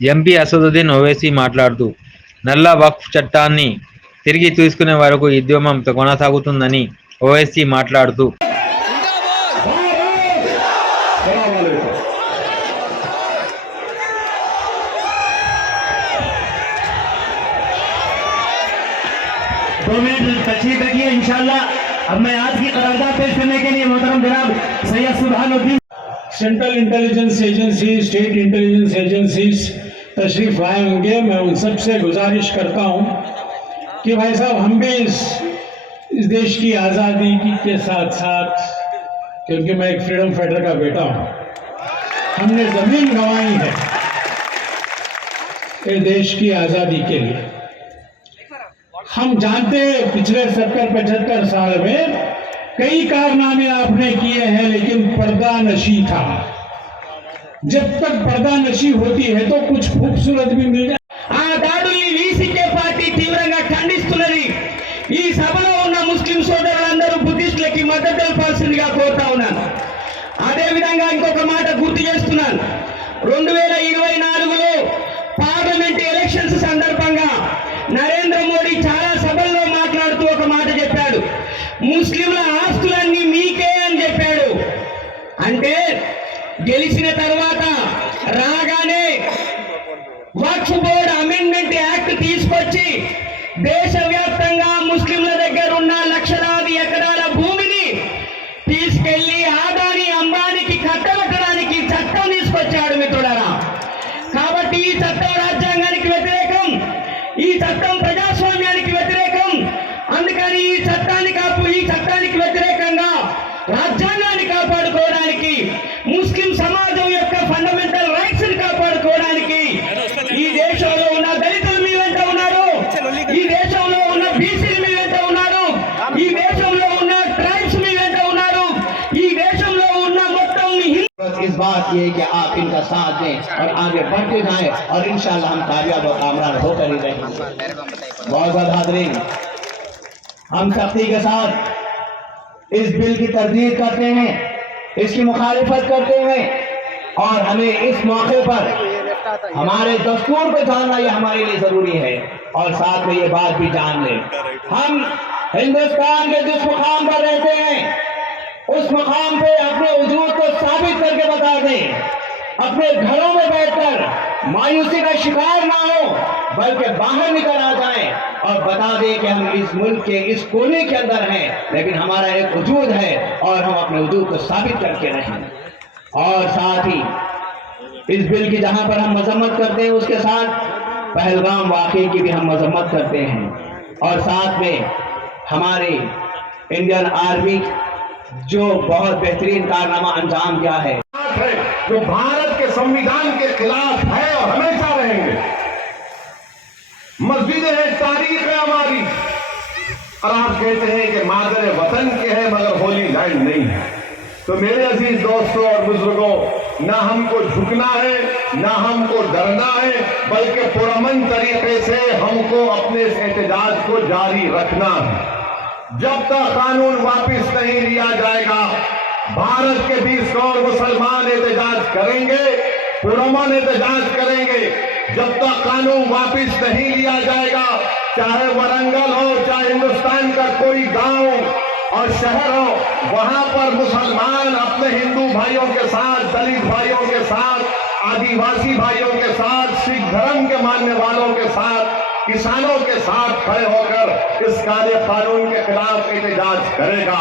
MP Asaduddin Owaisi మాట్లాడుతూ నల్ల వక్ఫ్ చట్టాన్ని తిరిగి తీసుకునే వరకు ఈ ఉద్యమం కొనసాగుతుందని ఓవైసీ మాట్లాడుతూ तशरीफ रखिए इंशाल्लाह। अब मैं आज की करारदाद पेश करने के लिए मोहतरम जनाब Syed Subhanuddin central intelligence agency, state intelligence agencies तशरीफ लाए होंगे। मैं उन सब से गुजारिश करता हूं कि भाई साहब हम भी इस देश की आज़ादी के साथ साथ, क्योंकि मैं एक फ्रीडम फाइटर का बेटा हूं, हमने जमीन गंवाई है इस देश की आज़ादी के लिए। हम जानते हैं पिछले 70-75 साल में कई कारनामे आपने किए हैं, लेकिन पर्दा नशी था। जब तक पर्दा नशी होती है तो कुछ खूबसूरत भी मिल जाए। ఆ దాడుల్ని వీసీకే పార్టీ తీవ్రంగా ఖండిస్తున్నది। ఈ సభలో ఉన్న ముస్లిం సోదరులందరూ బుద్ధిస్టులకి మద్దతు తెలపాల్సిందిగా కోరుతా ఉన్నాను। అదే విధంగా ఇంకొక మాట గుర్తు చేస్తున్నాను। 2024లో పార్లమెంట్ ఎలక్షన్స్ సందర్భంగా నరేంద్ర మోడీ చాలా సభల్లో మాట్లాడుతూ ఒక మాట చెప్పాడు, ముస్లింల ఆస్తులన్నీ మీకే అని చెప్పాడు। అంటే గెలిచిన తర్వాత రాగానే వక్ఫ్ బోర్డు అమెండ్మెంట్ యాక్ట్ తీసుకొచ్చి దేశవ్యాప్తంగా ముస్లింల దగ్గర ఉన్న లక్షలాది ఎకరాల భూమిని తీసుకెళ్లి ఆదాని అంబానీకి కట్టబెట్టడానికి చట్టం తీసుకొచ్చాడు మిత్రులారా। కాబట్టి ఈ చట్టం రాజ్యాంగానికి వ్యతిరేకం, ఈ చట్టం ప్రజాస్వామ్యానికి వ్యతిరేకం। అందుకని ఈ చట్టానికి వ్యతిరేకంగా రాజ్యాంగాన్ని కాపాడుకోవడానికి, ముస్లిం సమాజం యొక్క ఫండమెంటల్ రైట్స్ ని కాపాడుకోవడానికి ఈ దేశంలో ఉన్న దళితులు మీ వెంట ఉన్నారు, ఈ దేశంలో ఉన్న బీసీలు మీ వెంట ఉన్నారు, ఈ దేశంలో ఉన్న ట్రైబ్స్ మీ వెంట ఉన్నారు, ఈ దేశంలో ఉన్న మొత్తం इस बात ये कि आप इनका साथ दें और आगे बढ़ते जाएं और इंशाल्लाह हम कामयाब और कामयाब होकर ही रहेंगे। बहुत बहुत हाज़रीन, हम सख्ती के साथ इस बिल की तरदीद करते हैं, इसकी मुखालिफत करते हैं और हमें इस मौके पर हमारे दस्तूर को जानना ये हमारे लिए जरूरी है। और साथ में ये बात भी जान लें, हम हिंदुस्तान के जिस मुकाम पर रहते हैं उस मुकाम पे अपने वजूद को साबित करके बता दें। अपने घरों में बैठकर मायूसी का शिकार ना हो, बल्कि बाहर निकल आ जाएं और बता दें कि हम इस मुल्क के इस कोने के अंदर हैं, लेकिन हमारा एक वजूद है और हम अपने वजूद को साबित करके रहें। और साथ ही इस बिल की जहां पर हम मजम्मत करते हैं, उसके साथ पहलगाम वाक़े की भी हम मजम्मत करते हैं। और साथ में हमारे इंडियन आर्मी जो बहुत बेहतरीन कारनामा अंजाम दिया है, जो भारत के संविधान के खिलाफ है और हमेशा रहेंगे। मस्जिदें हैं, तारीख है हमारी, और आप कहते हैं कि मादर वतन के हैं मगर होली लैंड नहीं है। तो मेरे अजीज दोस्तों और बुजुर्गों, ना हमको झुकना है, ना हमको डरना है, बल्कि पुरअमन तरीके से हमको अपने इस एहतजाज को जारी रखना है। जब तक कानून वापस नहीं लिया जाएगा, भारत के 20 करोड़ मुसलमान एहतजाज करेंगे, पुरअमन एहतजाज करेंगे। जब तक कानून वापस नहीं लिया जाएगा, चाहे वरंगल हो, चाहे हिंदुस्तान का कोई गांव और शहर हो, वहां पर मुसलमान अपने हिंदू भाइयों के साथ, दलित भाइयों के साथ, आदिवासी भाइयों के साथ, सिख धर्म के मानने वालों के साथ, किसानों के साथ खड़े होकर इस काले कानून के खिलाफ एहतजाज करेगा।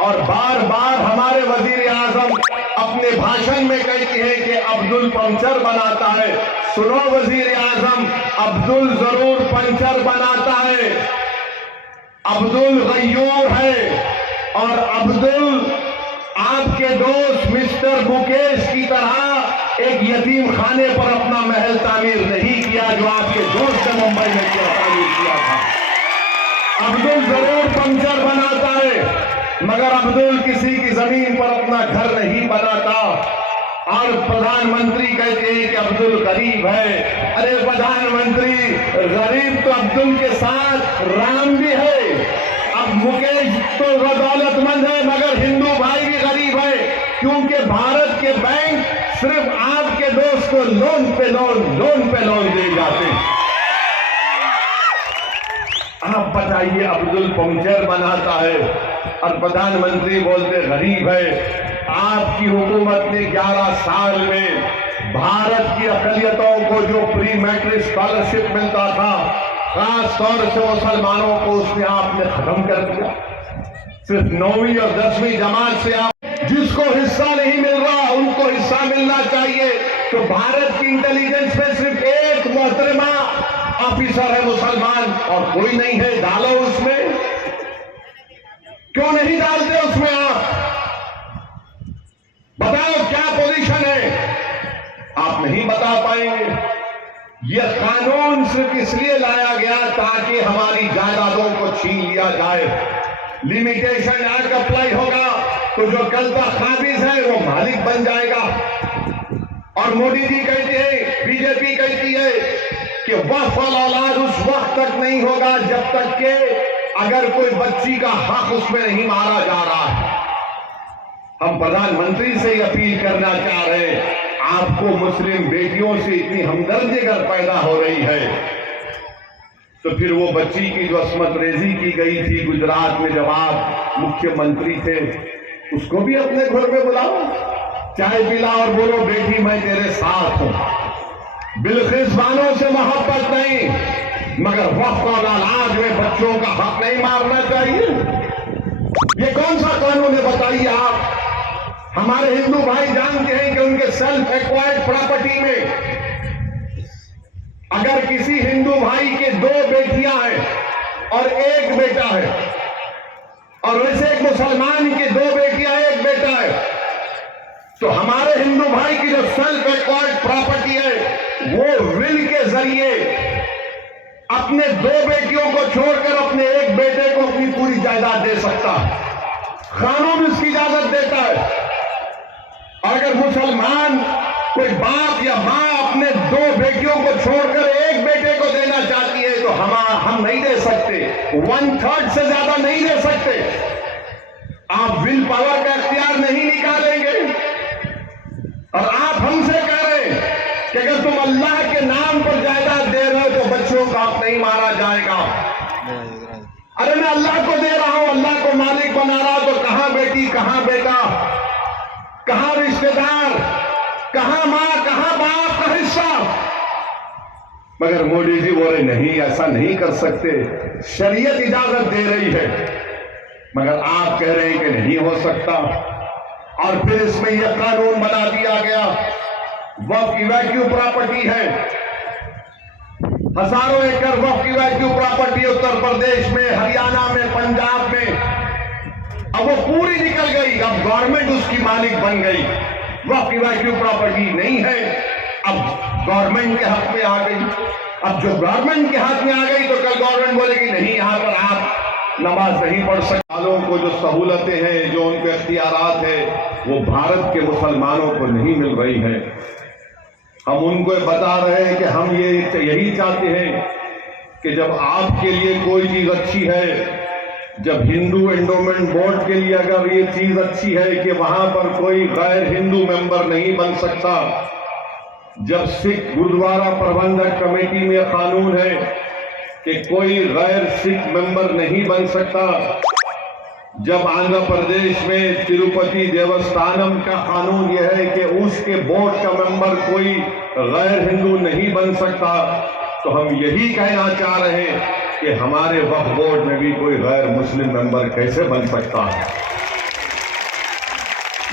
और बार बार हमारे वजीर आजम अपने भाषण में कहती है कि अब्दुल पंचर बनाता है। सुनो वजीर आजम, अब्दुल जरूर पंचर बनाता है, अब्दुल गयूर है। और अब्दुल आपके दोस्त मिस्टर मुकेश की तरह एक यतीम खाने पर अपना महल तामीर नहीं किया जो आपके दोस्त ने मुंबई में तामीर किया था। अब्दुल जरूर पंचर बनाता है, मगर अब्दुल किसी की जमीन पर अपना घर नहीं बनाता। और प्रधानमंत्री कहते हैं कि अब्दुल गरीब है। अरे प्रधानमंत्री, गरीब तो अब्दुल के साथ राम भी है। अब मुकेश तो दौलतमंद है, मगर हिंदू भाई भी गरीब है, क्योंकि भारत के बैंक सिर्फ आपके दोस्त को लोन पे लोन पे लोन दे जाते हैं। आप बताइए, अब्दुल पंचर बनाता है और प्रधानमंत्री बोलते गरीब है। आपकी हुकूमत ने 11 साल में भारत की अकलियतों को जो प्री मैट्रिक स्कॉलरशिप मिलता था, खास तौर से मुसलमानों को, उसने आपने खत्म कर दिया। सिर्फ 9वीं और 10वीं जमात से आप जिसको हिस्सा नहीं मिल रहा उनको हिस्सा मिलना चाहिए। तो भारत की इंटेलिजेंस में सिर्फ एक मोहतरमा ऑफिसर है मुसलमान और कोई नहीं है। डालो उसमें, क्यों नहीं डालते उसमें? आप बताओ क्या पोजीशन है? आप नहीं बता पाएंगे। यह कानून सिर्फ इसलिए लाया गया ताकि हमारी जायदादों को छीन लिया जाए। लिमिटेशन एक्ट अप्लाई होगा तो जो कल का काबिज है वो मालिक बन जाएगा। और मोदी जी कहते हैं, बीजेपी कहती है कि वक्फ वाला औलाद उस वक्त तक नहीं होगा जब तक के अगर कोई बच्ची का हक उसमें नहीं मारा जा रहा है। हम प्रधानमंत्री से ही अपील करना चाह रहे हैं, आपको मुस्लिम बेटियों से इतनी हमदर्दी अगर पैदा हो रही है तो फिर वो बच्ची की जो असमत रेजी की गई थी गुजरात में जब आप मुख्यमंत्री थे, उसको भी अपने घर में बुलाओ, चाय पिला और बोलो बेटी मैं तेरे साथ हूं। बिल्किस बानो से मोहब्बत नहीं, मगर वक्फ और औलाद में बच्चों का हक नहीं मारना चाहिए। ये कौन सा कानून है बताइए आप? हमारे हिंदू भाई जानते हैं कि उनके सेल्फ एक्वायर्ड प्रॉपर्टी में अगर किसी हिंदू भाई के 2 बेटियां हैं और 1 बेटा है, और वैसे एक मुसलमान की 2 बेटियां 1 बेटा है, तो हमारे हिंदू भाई की जो सेल्फ एक्वायर्ड प्रॉपर्टी है वो विल के जरिए अपने 2 बेटियों को छोड़कर अपने 1 बेटे को अपनी पूरी जायदाद दे सकता है। कानून इसकी इजाजत देता है। और अगर मुसलमान कोई बाप या मां अपने 2 बेटियों को छोड़कर 1 बेटे को देना चाहती है तो हम नहीं दे सकते, 1/3 से ज्यादा नहीं दे सकते। आप विल पावर का इख्तियार नहीं निकालेंगे। और आप हमसे कह रहे हैं कि अगर तुम अल्लाह के नाम पर जायदाद दे रहे हो तो बच्चों का हक नहीं मारा जाएगा। अरे मैं अल्लाह को दे रहा हूं, अल्लाह को मालिक बना रहा हूं, तो कहां बेटी, कहां बेटा, कहां रिश्तेदार, कहां मां, कहां बाप का हिस्सा? मगर मोदी जी बोले नहीं, ऐसा नहीं कर सकते, शरीयत इजाजत दे रही है, मगर आप कह रहे हैं कि नहीं हो सकता। और फिर इसमें यह कानून बना दिया गया, वक्फ इवैक्यू प्रॉपर्टी है, हजारों एकड़ वक्फ इवैक्यू प्रॉपर्टी उत्तर प्रदेश में, हरियाणा में, पंजाब में, अब वो पूरी निकल गई। अब गवर्नमेंट उसकी मालिक बन गई। वक्फ इवैक्यू प्रॉपर्टी नहीं है, अब गवर्नमेंट के हाथ में आ गई। अब जो गवर्नमेंट के हाथ में आ गई तो कल गवर्नमेंट बोलेगी नहीं, यहां पर आप नमाज नहीं पढ़ सकते। वालों को जो सहूलतें हैं, जो उनके इख्तियारात हैं, वो भारत के मुसलमानों को नहीं मिल रही है। हम उनको बता रहे हैं कि हम यही चाहते हैं कि जब आपके लिए कोई चीज अच्छी है, जब हिंदू एंडोमेंट बोर्ड के लिए अगर ये चीज अच्छी है कि वहां पर कोई गैर हिंदू मेंबर नहीं बन सकता, जब सिख गुरुद्वारा प्रबंधक कमेटी में कानून है कि कोई गैर सिख मेंबर नहीं बन सकता, जब आंध्र प्रदेश में तिरुपति देवस्थानम का कानून यह है कि उसके बोर्ड का मेंबर कोई गैर हिंदू नहीं बन सकता, तो हम यही कहना चाह रहे हैं कि हमारे वक्फ बोर्ड में भी कोई गैर मुस्लिम मेंबर कैसे बन सकता है?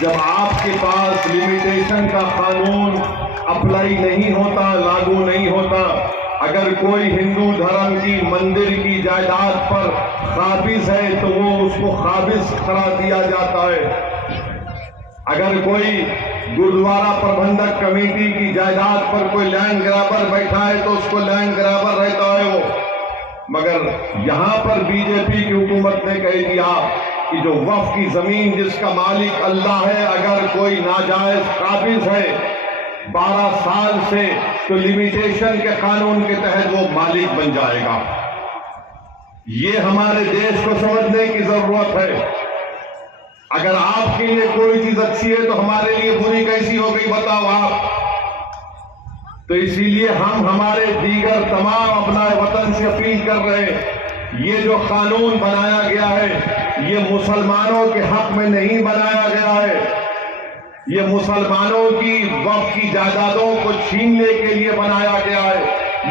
जब आपके पास लिमिटेशन का कानून अप्लाई नहीं होता, लागू नहीं होता, अगर कोई हिंदू धर्म की मंदिर की जायदाद पर काबिज है तो वो उसको काबिज करार दिया जाता है। अगर कोई गुरुद्वारा प्रबंधक कमेटी की जायदाद पर कोई लैंड ग्रैबर बैठा है तो उसको लैंड ग्रैबर रहता है वो। मगर यहां पर बीजेपी की हुकूमत ने कह दिया कि जो वक्फ की जमीन जिसका मालिक अल्लाह है, अगर कोई नाजायज काबिज है 12 साल से, तो लिमिटेशन के कानून के तहत वो मालिक बन जाएगा। ये हमारे देश को समझने की जरूरत है। अगर आपके लिए कोई चीज अच्छी है तो हमारे लिए बुरी कैसी हो गई बताओ आप? तो इसीलिए हम हमारे दीगर तमाम अपना वतन से अपील कर रहे हैं, ये जो कानून बनाया गया है ये मुसलमानों के हक में नहीं बनाया गया है, ये मुसलमानों की वक्फ की जायदादों को छीनने के लिए बनाया गया है,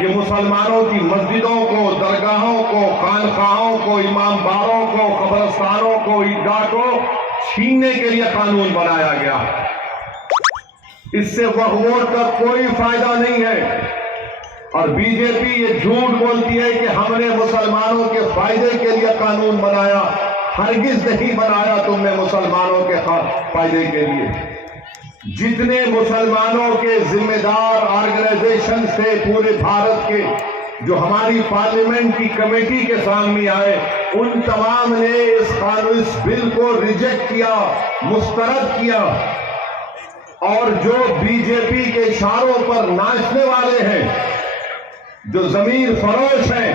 ये मुसलमानों की मस्जिदों को, दरगाहों को, खानकाहों को, इमाम बारों को, कब्रस्तानों को, ईदगाह को छीनने के लिए कानून बनाया गया है। इससे वक्फ का कोई फायदा नहीं है। और बीजेपी ये झूठ बोलती है कि हमने मुसलमानों के फायदे के लिए कानून बनाया, हरगिज नहीं बनाया तुमने मुसलमानों के फायदे के लिए। जितने मुसलमानों के जिम्मेदार ऑर्गेनाइजेशन थे पूरे भारत के, जो हमारी पार्लियामेंट की कमेटी के सामने आए, उन तमाम ने इस बिल को रिजेक्ट किया, मुस्तरद किया। और जो बीजेपी के इशारों पर नाचने वाले हैं, जो जमीर फरोश हैं,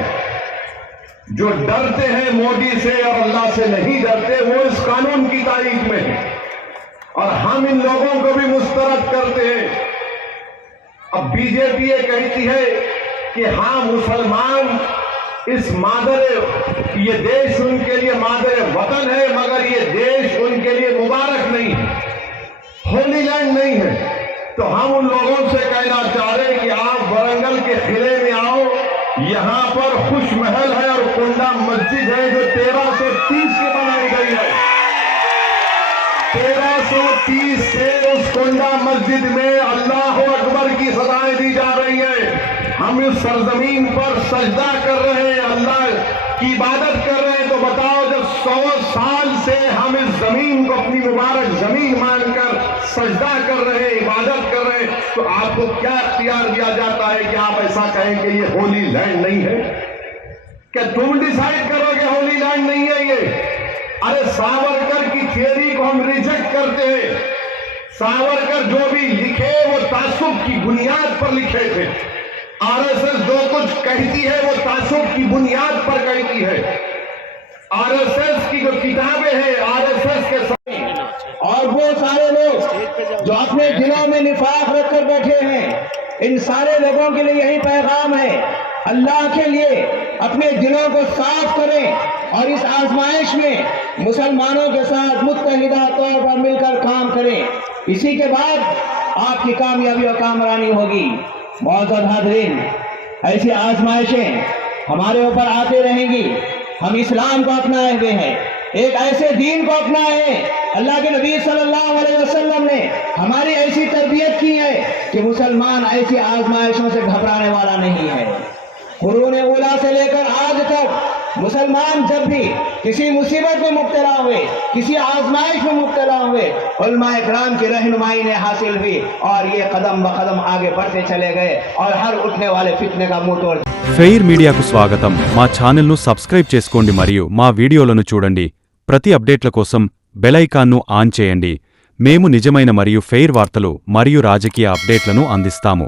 जो डरते हैं मोदी से और अल्लाह से नहीं डरते, वो इस कानून की तारीफ में है और हम इन लोगों को भी मुस्तरद करते हैं। अब बीजेपी ये कहती है कि हाँ मुसलमान इस ये देश उनके लिए मादर वतन है, मगर ये देश उनके लिए मुबारक नहीं है, होली लैंड नहीं है। तो हम उन लोगों से कहना चाह रहे हैं कि आप वरंगल के किले में आओ, यहां पर खुश महल है और कुंडा मस्जिद है जो 1330 से बनाई गई है। 1330 से उस कुंडा मस्जिद में अल्लाह अकबर की सदाएं दी जा रही है। हम इस सरजमीन पर सजदा कर रहे हैं, अल्लाह की इबादत कर रहे हैं। तो बताओ, जब 100 साल से हम इस जमीन को अपनी मुबारक जमीन मानकर सजदा कर रहे हैं, इबादत कर रहे हैं, तो आपको क्या इख्तियार दिया जाता है कि आप ऐसा कहें कि ये होली लैंड नहीं है? क्या तुम डिसाइड करोगे होली लैंड नहीं है ये? अरे सावरकर की थियरी को हम रिजेक्ट करते हैं। सावरकर जो भी लिखे वो तासुब की बुनियाद पर लिखे थे। आरएसएस जो कुछ कहती है वो तासुब की बुनियाद पर कहती है। आरएसएस की जो किताबें हैं, आरएसएस के और वो सारे लोग जो अपने दिलों में निफाक रखकर बैठे हैं, इन सारे लोगों के लिए यही पैगाम है, अल्लाह के लिए अपने दिलों को साफ करें और इस आजमाइश में मुसलमानों के साथ मुत्तहिदा तौर पर मिलकर काम करें। इसी के बाद आपकी कामयाबी और कामरानी होगी। मौजूद हाज़रीन, ऐसी आजमाइशें हमारे ऊपर आते रहेंगी। हम इस्लाम को अपनाए हुए हैं, एक ऐसे दीन को अपनाए हैं। अल्लाह के नबी सल्लल्लाहु अलैहि वसल्लम ने हमारी ऐसी तरबियत की है कि मुसलमान ऐसी आजमाइशों से घबराने वाला नहीं है। कुरून उला से लेकर आज तक मुसलमान जब भी किसी मुसीबत में मुब्तला हुए, किसी आजमाइश में मुब्तला हुए, उलमाए किराम की रहनुमाई ने हासिल हुई और ये कदम ब कदम आगे बढ़ते चले गए और हर उठने वाले फितने का मुंह तोड़। ఫెయిర్ మీడియాకు స్వాగతం। మా ఛానల్ను సబ్స్క్రైబ్ చేసుకోండి మరియు మా వీడియోలను చూడండి। ప్రతి అప్డేట్ల కోసం బెల్ ఐకాన్ను ఆన్ చేయండి। మేము నిజమైన మరియు ఫెయిర్ వార్తలు మరియు రాజకీయ అప్డేట్లను అందిస్తాము।